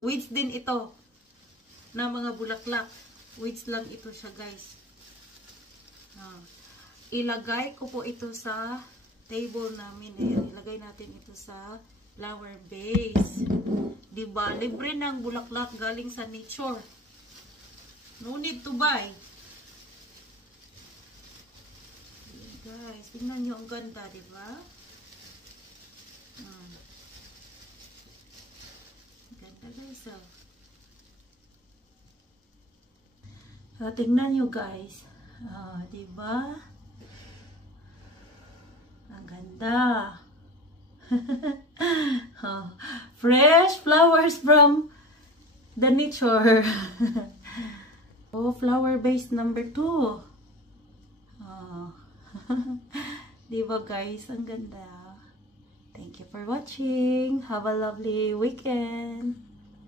Weeds din ito na mga bulaklak. Weeds lang ito siya, guys. Ilagay ko po ito sa table namin. Ayan, ilagay natin ito sa flower vase. Diba? Libre ng bulaklak galing sa nature. No need to buy. Ayan, guys, tingnan nyo ang ganda, diba? Ganda, guys. Tingnan nyo, guys. Diba? Ang ganda. Fresh flowers from the nature. Flower base number 2. Diba, guys? Ang ganda. Thank you for watching. Have a lovely weekend.